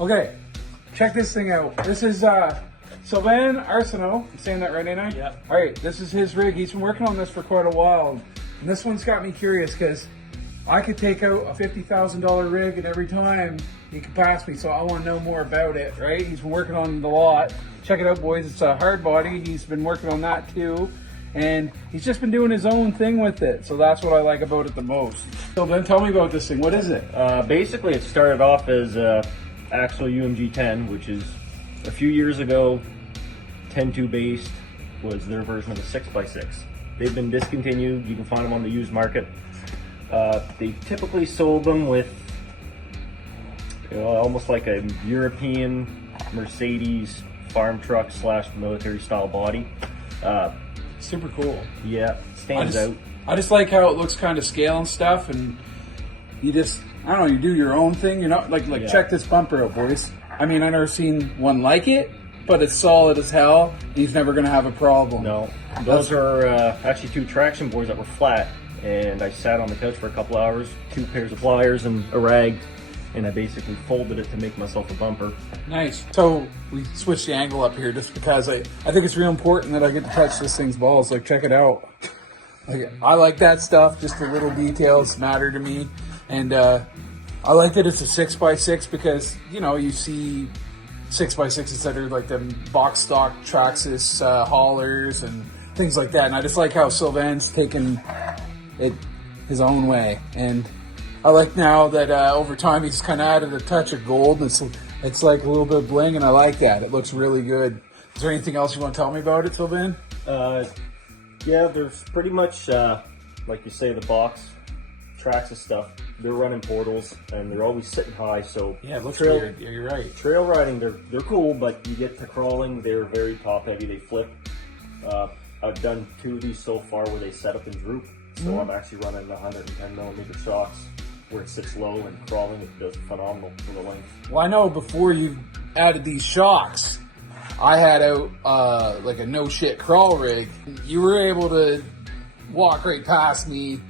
Okay, check this thing out. This is sylvain arseneault. I'm saying that right, ain't I? Yeah. All right, this is his rig. He's been working on this for quite a while. And this one's got me curious because I could take out a $50,000 rig and every time he could pass me. So I want to know more about it, right? He's been working on the lot. Check it out, boys. It's a hard body. He's been working on that too. And he's just been doing his own thing with it. So that's what I like about it the most. So then tell me about this thing. What is it? Basically, it started off as Axel UMG 10, which is a few years ago, 10-2 based was their version of a 6x6. They've been discontinued. You can find them on the used market. They typically sold them with almost like a European Mercedes farm truck / military style body. Super cool. Yeah, stands out. I just like how it looks kind of scale and stuff, and you just, I don't know, you do your own thing. You're not like Yeah. Check this bumper out, boys. I mean, I've never seen one like it, but it's solid as hell. He's never gonna have a problem. No, those are actually 2 traction boards that were flat, and I sat on the couch for a couple hours, 2 pairs of pliers and a rag, and I basically folded it to make myself a bumper. Nice. So we switched the angle up here just because I think it's real important that I get to touch this thing's balls. Like, check it out. Like, I like that stuff. Just the little details matter to me. And I like that it's a 6x6 because, you know, you see 6x6s that are like the box stock Traxxas haulers and things like that. And I just like how Sylvain's taken it his own way. And I like now that over time he's kind of added a touch of gold. And it's like a little bit of bling, and I like that. It looks really good. Is there anything else you want to tell me about it, Sylvain? Yeah, there's pretty much, like you say, the box Traxxas stuff. They're running portals, and they're always sitting high. So Yeah, it looks weird. You're right. Trail riding, they're cool, but you get to crawling, they're very top heavy. They flip. I've done 2 of these so far where they set up and droop. So I'm actually running 110mm shocks where it sits low, and crawling it does phenomenal for the length. Well, I know before you added these shocks, I had out like a no shit crawl rig. You were able to walk right past me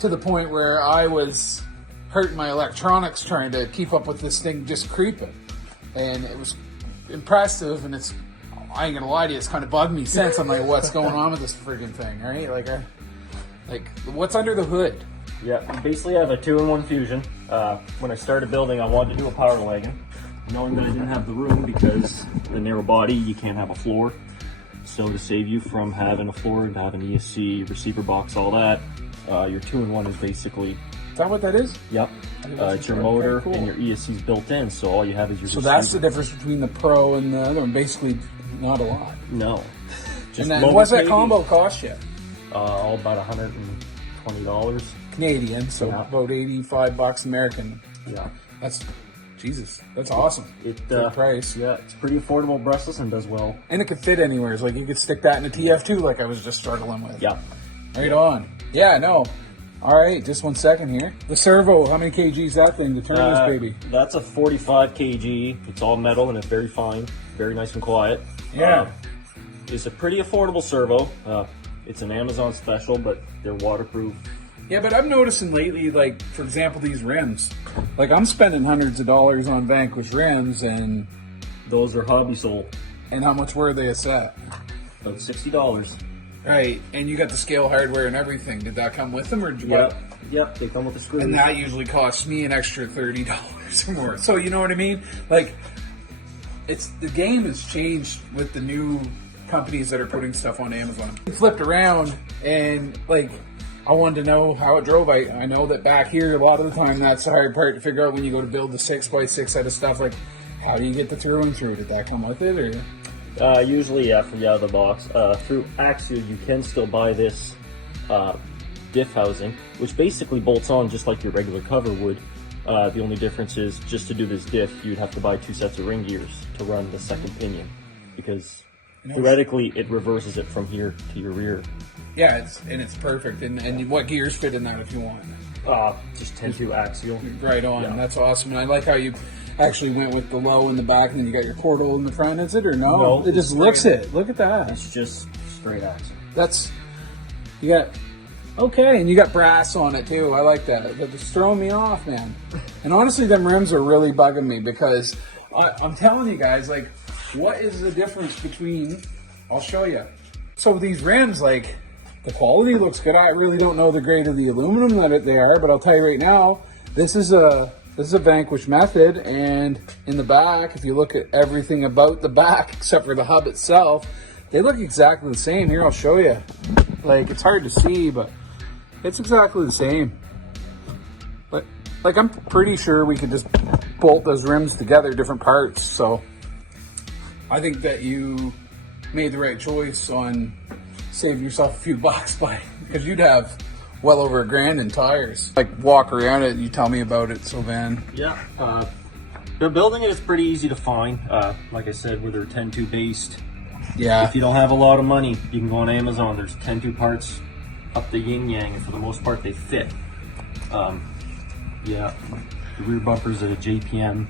to the point where I was hurting my electronics trying to keep up with this thing just creeping. And it was impressive, and I ain't gonna lie to you, it's kind of bugged me since. I'm like, what's going on with this friggin' thing, right? Like, what's under the hood? Yeah, basically I have a 2-in-1 fusion. When I started building, I wanted to do a power wagon, knowing that I didn't have the room because the narrow body, you can't have a floor. So to save you from having a floor and having ESC, receiver box, all that, your 2-in-1 is basically... Is that what that is? Yep. It's your motor and your ESC is built in, so all you have is your receiver. That's the difference between the Pro and the other one. Basically, not a lot. No. And then what's that combo cost you? All about $120. Canadian, so Yeah. about $85 American. Yeah. That's, Jesus, that's awesome. Good price. Yeah, it's pretty affordable brushless and does well. And it could fit anywhere. It's like you could stick that in a TF2 like I was just struggling with. Yeah. Right on. Yeah, no. All right, just 1 second here. The servo, how many kg is that thing to turn this baby? That's a 45 kg. It's all metal and it's very fine, very nice and quiet. Yeah. It's a pretty affordable servo. It's an Amazon special, but they're waterproof. Yeah, but I'm noticing lately, like, for example, these rims. Like, I'm spending hundreds of dollars on Vanquish rims, and Those are hobby sold. how much were they a set? About $60. Right, and you got the scale hardware and everything. Did that come with them, or did you Yep. Yep, they come with the screws. And that usually costs me an extra $30 or more. So you know what I mean? Like, the game has changed with the new companies that are putting stuff on Amazon. It flipped around, and like, I wanted to know how it drove. I know that back here, a lot of the time, that's the hard part to figure out when you go to build the 6x6 set of stuff. Like, how do you get the through and through? Did that come with it, or? Usually, yeah, from the out of the box. Through Axel, you can still buy this diff housing, which basically bolts on just like your regular cover would. The only difference is, just to do this diff, you'd have to buy 2 sets of ring gears to run the second pinion, because theoretically it reverses it from here to your rear. Yeah, it's perfect. And what gears fit in that if you want? Just 10-2 axial. Right on. Yeah. That's awesome. And I like how you actually went with the low in the back, and then you got your portal in the front. Is it or no? No, It just looks it. Look at that. It's just straight axial. That's, you got, okay, and you got brass on it too. I like that. That's throwing me off, man. And honestly, them rims are really bugging me because I'm telling you guys, like, what is the difference between, I'll show you. So these rims, like, the quality looks good. I really don't know the grade of the aluminum that they are, but I'll tell you right now, this is a Vanquish method, and in the back, if you look at everything about the back, except for the hub itself, they look exactly the same. Here, I'll show you. Like, it's hard to see, but it's exactly the same. But, like, I'm pretty sure we could just bolt those rims together, different parts, so I think that you made the right choice on saving yourself a few bucks because you'd have well over $1,000 in tires. Like, walk around it, you tell me about it, Sylvain. Yeah, they're building it. It's pretty easy to find. Like I said, where they're 10-2 based. Yeah. If you don't have a lot of money, you can go on Amazon. There's 10-2 parts up the yin yang, and for the most part, they fit. Yeah, the rear bumper's a JPM.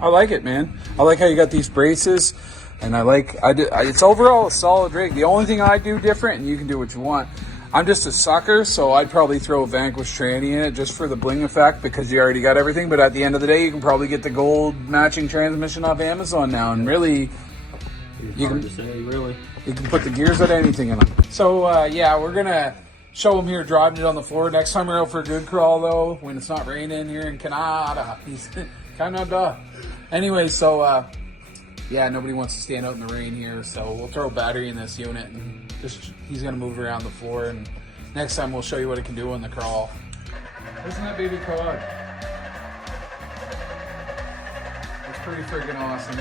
I like it, man. I like how you got these braces, and it's overall a solid rig. The only thing I do different, and you can do what you want, I'm just a sucker, so I'd probably throw a Vanquish tranny in it just for the bling effect because you already got everything. But at the end of the day, you can probably get the gold matching transmission off Amazon now, and really, you can put the gears at anything in them. So yeah, we're gonna show them here driving it on the floor. Next time we're out for a good crawl, though, when it's not raining here in Canada. Canada. Anyway, so yeah, nobody wants to stand out in the rain here, so we'll throw a battery in this unit and he's gonna move around the floor, and next time we'll show you what it can do on the crawl. Isn't that baby cod? It's pretty freaking awesome.